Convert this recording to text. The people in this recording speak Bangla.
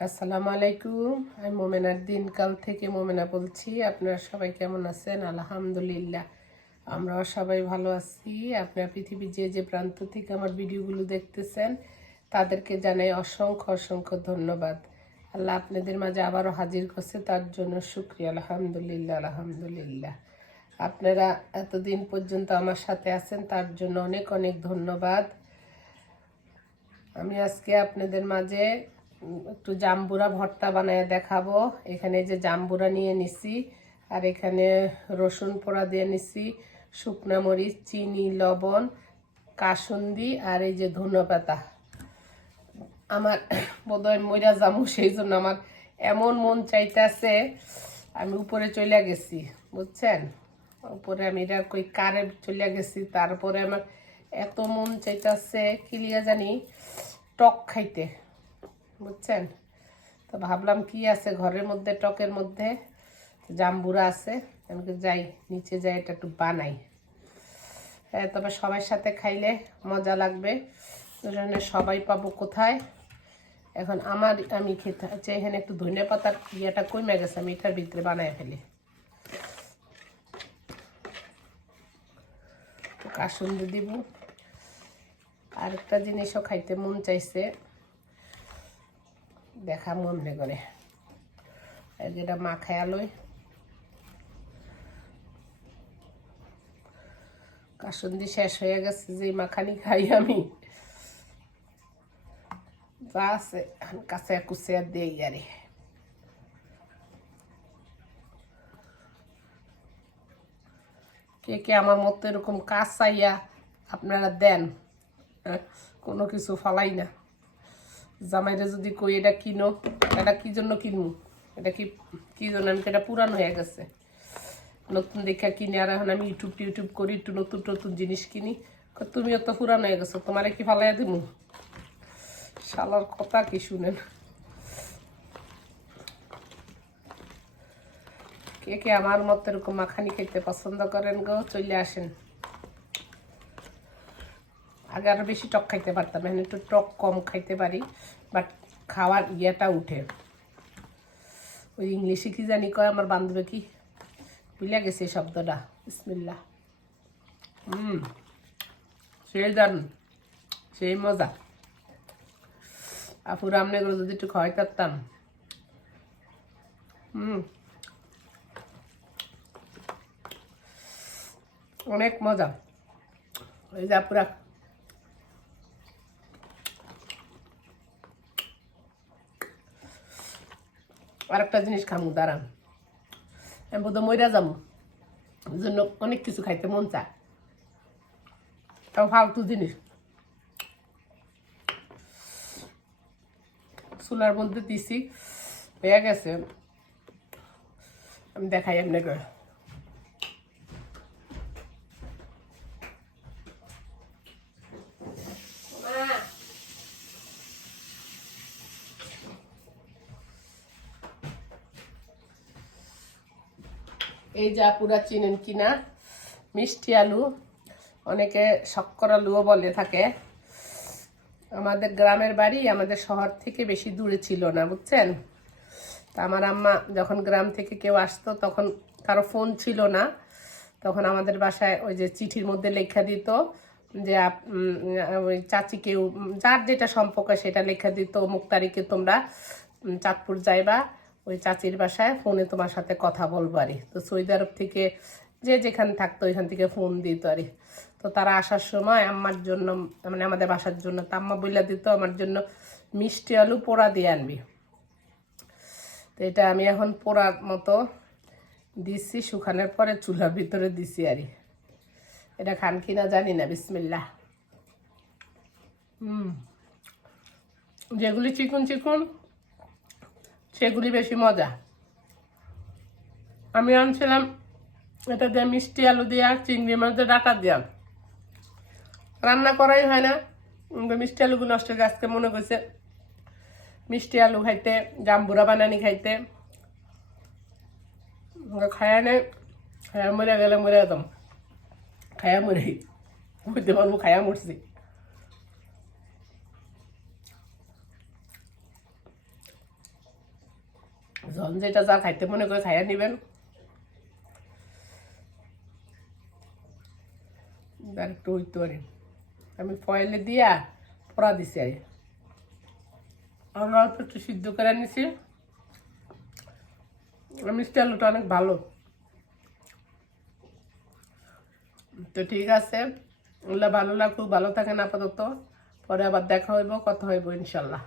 আসসালামু আলাইকুম। আমি মোমেনার দিনকাল থেকে মোমেনা বলছি। আপনারা সবাই কেমন আছেন? আলহামদুলিল্লাহ। আমরাও সবাই ভালো আছি। আপনার পৃথিবীর যে যে প্রান্ত থেকে আমার ভিডিওগুলো দেখতেছেন, তাদেরকে জানাই অসংখ্য অসংখ্য ধন্যবাদ। আল্লাহ আপনাদের মাঝে আবারও হাজির করছে, তার জন্য শুক্রিয়া। আলহামদুলিল্লাহ আলহামদুলিল্লাহ। আপনারা এতদিন পর্যন্ত আমার সাথে আছেন, তার জন্য অনেক অনেক ধন্যবাদ। আমি আজকে আপনাদের মাঝে একটু জাম্বুরা ভর্তা বানায় দেখাবো। এখানে যে জাম্বুরা নিয়ে নিছি, আর এখানে রসুন পোড়া দিয়ে নিছি, শুকনা মরিচ, চিনি, লবণ, কাসুন্দি, আর এই যে ধনে পাতা। আমার বোধহয় মইরা জামু সেই জন্য আমার এমন মন চাইতেছে, আমি উপরে চলে গেছি, বুঝছেন? উপরে আমি এটা কই কারে চলে গেছি, তারপরে আমার এত মন চাইতেছে কিলিয়া জানি, টক খাইতে। বুঝছেন? তো ভাবলাম কি আছে ঘরের মধ্যে, টকের মধ্যে? জাম্বুরা আছে। আমাকে যাই, নিচে যাই, এটা একটু বানাই। হ্যাঁ তবে সবার সাথে খাইলে মজা লাগবে। জন্য সবাই পাবো কোথায়? এখন আমার, আমি খেতে হচ্ছে এখানে একটু ধনে পাতার ইয়েটা কমে গেছে, আমি এটার ভিতরে বানাই ফেলি। কাসুন্দি দিব। আরেকটা জিনিসও খাইতে মন চাইছে। দেখা মনে করে। এই যেটা মাখায় আলোয়। কাসুন্দি শেষ হয়ে গেছে যে মাখানি খাই আমি। যা আছে কাছে কুচে দিয়ে আরে। কে কে আমার মতো এরকম কাজ চাইয়া আপনারা দেন হ্যাঁ, কোনো কিছু ফালাই না। জামাইরে যদি কই, এটা কিনো, এটা কি জন্য কিনবো এটা কি কি জন্য? আমি এটা পুরান হয়ে গেছে। নতুন দেখা কিনে আর এখন আমি ইউটিউব টিউটিউব করি, একটু নতুন নতুন জিনিস কিনি। তুমিও তো পুরান হয়ে গেছো, তোমারে কি ফালাইয়া দিব শালার কথা কি শুনেন? কে কে আমার মতো এরকম মাখানি খেতে পছন্দ করেন গো? চলে আসেন। আগে আরও বেশি টক খাইতে পারতাম, এখন একটু টক কম খাইতে পারি বাট খাওয়ার ইয়েটা উঠে। ওই ইংলিশে কি জানি কয় আমার বান্ধবী কি? বুঝলে গেছে শব্দটা বিসমিল্লা হুম সেই দারুণ সেই মজা। আপুরা আমনে এগুলো যদি একটু খাওয়াই পারতাম। হুম অনেক মজা। ওই যে আপুরা আরেকটা জিনিস খামু, দাঁড়ান। আমি বোধ মইরা যাব জন্য অনেক কিছু খাইতে মন চায়। তাও ফালতু জিনিস। চুলার মধ্যে দিছি, হয়ে গেছে। আমি দেখাই আপনাকে। এই যে আপুরা চিনেন কিনা, মিষ্টি আলু, অনেকে শক্কর আলুও বলে থাকে। আমাদের গ্রামের বাড়ি আমাদের শহর থেকে বেশি দূরে ছিল না, বুঝছেন? তা আমার আম্মা যখন গ্রাম থেকে কেউ আসতো, তখন কারও ফোন ছিল না। তখন আমাদের বাসায় ওই যে চিঠির মধ্যে লেখা দিত যে ওই চাচি কেউ যার যেটা সম্পর্ক সেটা লেখা দিত অমুক তারিখে তোমরা চাঁদপুর যাইবা। ওই চাচির বাসায় ফোনে তোমার সাথে কথা বলব আরে তো সৌদি আরব থেকে যে যেখানে থাকতো ওইখান থেকে ফোন দিত আরে তো তারা আসার সময় আম্মার জন্য মানে আমাদের বাসার জন্য তা আম্মা বইলা দিত, আমার জন্য মিষ্টি আলু পোড়া দিয়ে আনবি। তো এটা আমি এখন পোড়ার মতো দিচ্ছি শুকানোর পরে চুলার ভিতরে দিছি আরে এটা খান কিনা জানি না বিসমিল্লা হুম। যেগুলি চিকুন চিকুন সেগুলি বেশি মজা। আমি আনছিলাম এটা দিয়ে মিষ্টি আলু দিয়া চিংড়ি মাছ দিয়ে ডাটা দিয়া রান্না করাই হয় না। মিষ্টি আলুগুলো নষ্ট হয়ে। আজকে মনে করছে। মিষ্টি আলু খাইতে, জাম্বুরা বানানি খাইতে। খায়া নে খায়া মরে গেলে মরে একদম খায়া মরে বুঝতে পারব, খায়া মরছি। জন যেটা যা খাইতে মনে করে খাইয়া নেবেন। পারে আমি ফয়েলে দিয়া পড়া দিছি আর আমরা একটু সিদ্ধ করে নিছি। মিষ্টি আলুটা অনেক ভালো। তো ঠিক আছে ওগুলো ভালো লাগুক, ভালো থাকেন আপাতত। পরে আবার দেখা হইব, কথা হইব ইনশাল্লাহ।